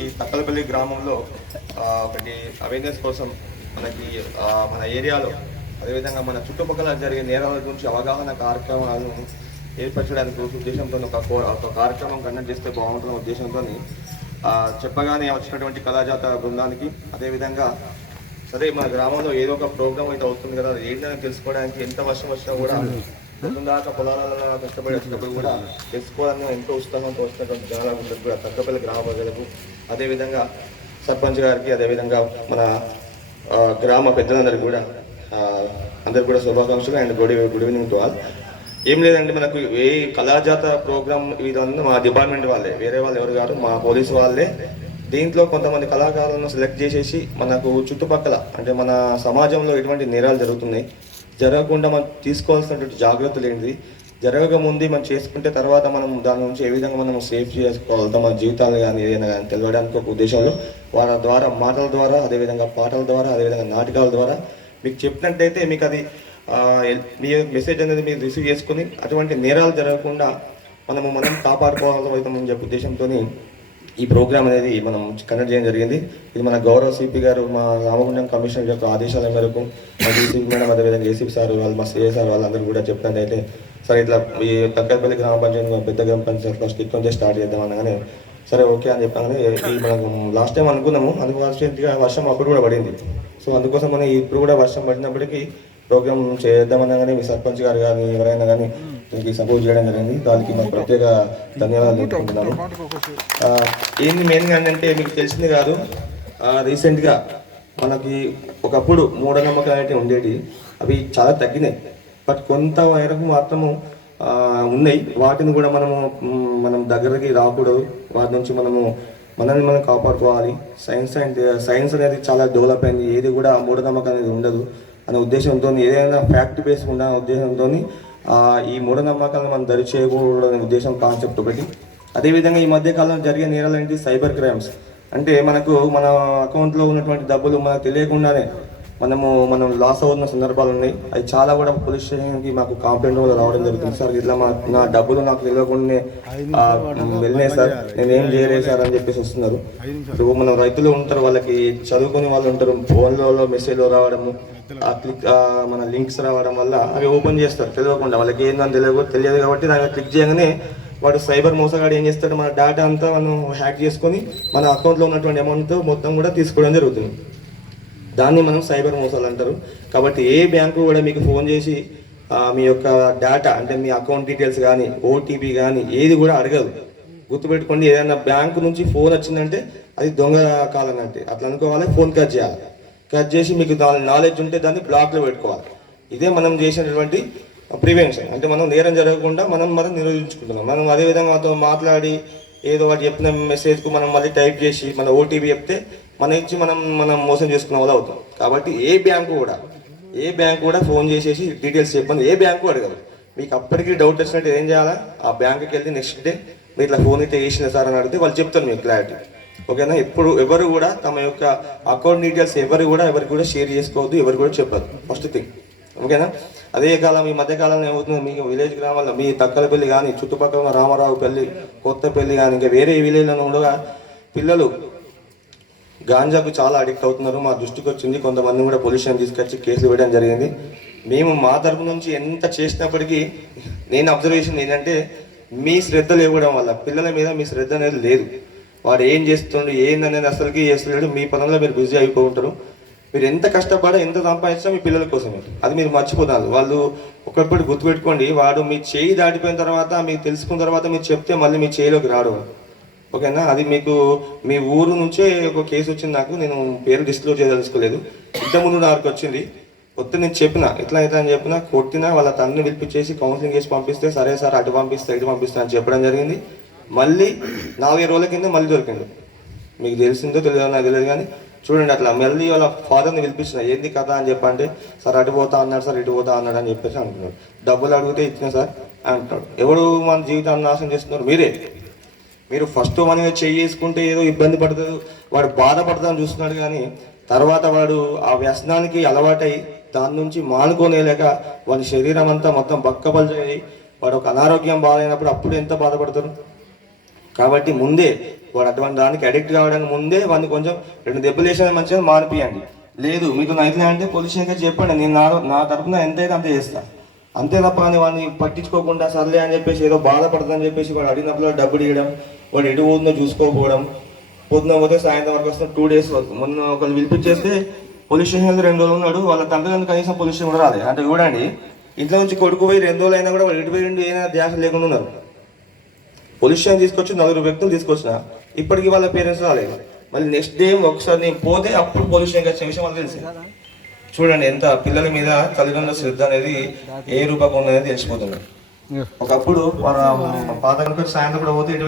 ఈ తక్కలపల్లి గ్రామంలో ఒకటి అవేర్నెస్ కోసం మనకి మన ఏరియాలో అదేవిధంగా మన చుట్టుపక్కల జరిగే నేరాల గురించి అవగాహన కార్యక్రమాలను ఏర్పరచడానికి ఉద్దేశంతో ఒక కార్యక్రమం కండక్ట్ చేస్తే బాగుంటున్న ఉద్దేశంతో చెప్పగానే వచ్చినటువంటి కళాజాత బృందానికి అదేవిధంగా సరే మన గ్రామంలో ఏదో ఒక ప్రోగ్రామ్ అయితే అవుతుంది కదా అది ఏంటని తెలుసుకోవడానికి ఎంత వర్షం వచ్చినా కూడా దాకా పొలాలలో కష్టపడి వచ్చినప్పుడు కూడా తెలుసుకోవాలని ఎంతో ఉత్సాహంతో వస్తున్నటువంటి జనాలకు కూడా తక్కపల్లి గ్రామ ప్రజలకు అదేవిధంగా సర్పంచ్ గారికి అదేవిధంగా మన గ్రామ పెద్దలందరికీ కూడా అందరికి కూడా శుభాకాంక్షలు and good evening to all. ఏం లేదండి, మనకు ఏ కళాజాత ప్రోగ్రామ్ ఇదన్నా మా డిపార్ట్మెంట్ వాళ్ళే, వేరే వాళ్ళు ఎవరు కాదు, మా పోలీసు వాళ్ళే. దీంట్లో కొంతమంది కళాకారులను సెలెక్ట్ చేసేసి మనకు చుట్టుపక్కల అంటే మన సమాజంలో ఎటువంటి నేరాలు జరుగుతున్నాయి, జరగకుండా మనం తీసుకోవాల్సినటువంటి జాగ్రత్తలు ఏంటి, జరగకముందు మనం చేసుకుంటే తర్వాత మనం దాని నుంచి ఏ విధంగా మనం సేఫ్ చేసుకోగలుగుతాం మన జీవితాలు కానీ ఏదైనా కానీ తెలియడానికి ఒక ఉద్దేశంలో వాళ్ళ ద్వారా మాటల ద్వారా అదేవిధంగా పాటల ద్వారా అదేవిధంగా నాటకాల ద్వారా మీకు చెప్పినట్టయితే మీకు అది మీ మెసేజ్ అనేది మీరు రిసీవ్ చేసుకుని అటువంటి నేరాలు జరగకుండా మనం కాపాడుకోవాలని చెప్పే ఉద్దేశంతో ఈ ప్రోగ్రామ్ అనేది మనం కండక్ట్ చేయడం జరిగింది. ఇది మన గౌరవ సిపి గారు మా రామగుండం కమిషనర్ యొక్క ఆదేశాల మేరకు మా డీసీపీ మేడం అదేవిధంగా ఏసీపీ సార్ వాళ్ళు మా సిఏ సార్ వాళ్ళందరూ కూడా చెప్పినట్టయితే సరే ఇట్లా ఈ తక్కలపల్లి గ్రామ పంచాయతీ పెద్ద గ్రామ పంచాయతీలో స్టిక్ నుంచి స్టార్ట్ చేద్దాం అనగానే సరే ఓకే అని చెప్పగానే ఈ మనం లాస్ట్ టైం అనుకున్నాము అందుకోసంగా వర్షం అప్పుడు కూడా పడింది. సో అందుకోసం మనం ఇప్పుడు కూడా వర్షం పడినప్పటికీ ప్రోగ్రామ్ చేద్దామన్నా మీ సర్పంచ్ గారు కానీ ఎవరైనా కానీ దీనికి సపోర్ట్ చేయడం జరిగింది. దానికి నాకు ప్రత్యేక ధన్యవాదాలు తెలుపుకుంటున్నాను. ఏంది మెయిన్గా అంటే మీకు తెలిసింది కాదు, రీసెంట్గా మనకి ఒకప్పుడు మూఢనమ్మకాలు అనేవి ఉండేవి, అవి చాలా తగ్గినాయి. బట్ కొంత మేరకు మాత్రము ఉన్నాయి. వాటిని కూడా మనం దగ్గరికి రాకూడదు, వాటి నుంచి మనల్ని మనం కాపాడుకోవాలి. సైన్స్ అనేది చాలా డెవలప్ అయింది, ఏది కూడా మూఢనమ్మకం అనేది ఉండదు అనే ఉద్దేశంతో ఏదైనా ఫ్యాక్ట్ బేస్ ఉన్న ఉద్దేశంతో ఈ మూఢనమ్మకాలను మనం దరి చేయకూడదనే ఉద్దేశం కాన్సెప్ట్ ఒకటి. అదేవిధంగా ఈ మధ్య కాలంలో జరిగే నేరాలు ఏంటి, సైబర్ క్రైమ్స్. అంటే మన అకౌంట్లో ఉన్నటువంటి డబ్బులు మనకు తెలియకుండానే మనం లాస్ అవుతున్న సందర్భాలు ఉన్నాయి. అది చాలా కూడా పోలీస్ స్టేషన్కి మాకు కంప్లైంట్ కూడా రావడం జరుగుతుంది. సార్ ఇట్లా నా డబ్బులు నాకు తెలియకుండానే వెళ్ళినాయి సార్, నేనేం చేయలేదు సార్ అని చెప్పేసి వస్తున్నారు. ఇప్పుడు మనం రైతులు ఉంటారు, వాళ్ళకి చదువుకునే వాళ్ళు ఉంటారు, ఫోన్లలో మెసేజ్లు రావడము మన లింక్స్ రావడం వల్ల అవి ఓపెన్ చేస్తారు తెలియకుండా, వాళ్ళకి ఏందని తెలియదు కాబట్టి దాన్ని క్లిక్ చేయగానే వాడు సైబర్ మోసగాడు ఏం చేస్తాడు, మన డేటా అంతా మనం హ్యాక్ చేసుకొని మన అకౌంట్లో ఉన్నటువంటి అమౌంట్ మొత్తం కూడా తీసుకోవడం జరుగుతుంది. దాన్ని మనం సైబర్ మోసాలు అంటారు. కాబట్టి ఏ బ్యాంకు కూడా మీకు ఫోన్ చేసి మీ యొక్క డేటా అంటే మీ అకౌంట్ డీటెయిల్స్ కానీ ఓటీపీ కానీ ఏది కూడా అడగదు. గుర్తుపెట్టుకోండి, ఏదైనా బ్యాంకు నుంచి ఫోన్ వచ్చిందంటే అది దొంగ కాలం అంటే అట్లా అనుకోవాలి. ఫోన్ కట్ చేయాలి, కట్ చేసి మీకు దాని నాలెడ్జ్ ఉంటే దాన్ని బ్లాక్లో పెట్టుకోవాలి. ఇదే మనం చేసినటువంటి ప్రివెన్షన్. అంటే మనం నేరం జరగకుండా మనం నిరోధించుకుంటున్నాం. మనం అదేవిధంగా అతను మాట్లాడి ఏదో వాటి చెప్పిన మెసేజ్కు మనం మళ్ళీ టైప్ చేసి మన ఓటీపీ చెప్తే మన ఇచ్చి మనం మోసం చేసుకున్న వాళ్ళు అవుతాం. కాబట్టి ఏ బ్యాంకు కూడా ఫోన్ చేసేసి డీటెయిల్స్ చెప్పండి, ఏ బ్యాంకు అడగదు. మీకు అప్పటికి డౌట్ వచ్చినట్టు ఏం చేయాలా, ఆ బ్యాంకుకి వెళ్ళి నెక్స్ట్ డే మీరు ఇట్లా ఫోన్ అయితే వేసిన సార్ అని అడిగితే వాళ్ళు చెప్తారు మీకు క్లారిటీ. ఓకేనా? ఎవరు కూడా తమ యొక్క అకౌంట్ డీటెయిల్స్ ఎవరికి కూడా షేర్ చేసుకోవద్దు, ఎవరు కూడా చెప్పదు, ఫస్ట్ థింగ్. ఓకేనా? అదే కాలం ఈ మధ్యకాలంలో ఏమవుతుంది, మీకు విలేజ్ గ్రామాల్లో మీ తక్కలపల్లి కానీ చుట్టుపక్కల రామారావు పెళ్లి కొత్తపల్లి కానీ ఇంకా వేరే విలేజ్లలో ఉండగా పిల్లలు గాంజాకు చాలా అడిక్ట్ అవుతున్నారు. మా దృష్టికి వచ్చింది, కొంతమంది కూడా పోలీస్ స్టేషన్ తీసుకొచ్చి కేసులు వేయడం జరిగింది. మేము మా తరపు నుంచి ఎంత చేసినప్పటికీ నేను అబ్జర్వేషన్ ఏంటంటే మీ శ్రద్ధ లేవడం వల్ల పిల్లల మీద మీ శ్రద్ధ అనేది లేదు. వాడు ఏం చేస్తుండే ఏందనేది అసలుకి చేస్తలేడు, మీ పనుల్లో మీరు బిజీ అయిపోతుంటారు. మీరు ఎంత కష్టపడా ఎంత సంపాదించినా మీ పిల్లల కోసమే, అది మీరు మర్చిపోతారు. వాళ్ళు ఒకటి గుర్తుపెట్టుకోండి, వాడు మీ చేయి దాటిపోయిన తర్వాత మీకు తెలుసుకున్న తర్వాత మీరు చెప్తే మళ్ళీ మీ చేయిలోకి రాడు. ఓకేనా? అది మీకు మీ ఊరు నుంచే ఒక కేసు వచ్చింది, నాకు నేను పేరు డిస్క్లోజ్ చేయదలుచుకోలేదు. ఇంతకుముందు నాకు వచ్చింది, వస్తే నేను చెప్పిన ఇట్లా అయితే అని చెప్పిన, కొట్టినా వాళ్ళ తండ్రిని పిలిపించేసి కౌన్సిలింగ్ చేసి పంపిస్తే సరే సార్ అటు పంపిస్తా ఇటు పంపిస్తా అని చెప్పడం జరిగింది. మళ్ళీ 4 రోజుల కింద మళ్ళీ దొరికిండు. మీకు తెలిసిందో తెలియదో నాకు తెలియదు కానీ చూడండి, అట్లా మళ్ళీ వాళ్ళ ఫాదర్ని పిలిపించిన ఏంది కథ అని చెప్పంటే సార్ అటు పోతా అన్నాడు సార్ ఇటు పోతా అన్నాడు అని చెప్పేసి అంటున్నాడు. డబ్బులు అడిగితే ఇచ్చిన సార్ అంటున్నాడు. ఎవడు మన జీవితాన్ని నాశనం చేస్తున్నారు? మీరు ఫస్ట్ మనం చేసుకుంటే ఏదో ఇబ్బంది పడుతుంది, వాడు బాధపడతామని చూస్తున్నాడు. కానీ తర్వాత వాడు ఆ వ్యసనానికి అలవాటై దాని నుంచి మానుకోనేలేక వాడి శరీరం అంతా మొత్తం బక్కబలిజయి వాడు ఒక అనారోగ్యం బాగాలేనప్పుడు అప్పుడు ఎంత బాధపడతారు. కాబట్టి ముందే వాడు అటువంటి దానికి అడిక్ట్ కావడానికి ముందే వాడిని కొంచెం 2 దెబ్బలు వేసిన మంచిగా మానిపియండి. లేదు మీతో అయితే అంటే పోలీస్ స్టేషన్కి చెప్పండి, నేను నా తరఫున ఎంతైతే అంతే చేస్తాను. అంతే తప్ప అని వాడిని పట్టించుకోకుండా సర్లే అని చెప్పేసి ఏదో బాధపడుతుందని చెప్పేసి వాడు అడిగినప్పుడు డబ్బులు ఇవ్వడం, వాడు ఎటు పోతుందో చూసుకోకపోవడం, పొద్దున పోతే సాయంత్రం వరకు వస్తున్న 2 days వరకు. మొన్న ఒకళ్ళు పిలిపించేస్తే పోలీస్ స్టేషన్లో 2 రోజులు ఉన్నాడు, వాళ్ళ తండ్రి కనీసం పోలీస్ స్టేషన్ కూడా రాలేదు. అంటే చూడండి, ఇంట్లో నుంచి కొడుకు పోయి 2 రోజులు అయినా కూడా వాళ్ళు ఎటు పోయి ఏదైనా ధ్యాస లేకుండా ఉన్నారు. పోలీస్ స్టేషన్ తీసుకొచ్చి 4 వ్యక్తులు తీసుకొచ్చిన ఇప్పటికీ వాళ్ళ పేరెంట్స్ రాలేదు. మళ్ళీ నెక్స్ట్ డే ఒకసారి నేను పోతే అప్పుడు పోలీస్ స్టేషన్కి వచ్చిన విషయం వాళ్ళకి తెలిసింది. చూడండి ఎంత పిల్లల మీద తల్లిదండ్రుల శ్రద్ధ అనేది ఏ రూపంగా ఉన్నది తెలిసిపోతుంది. ఒకప్పుడు మన పాత సాయంత్రం కూడా పోతే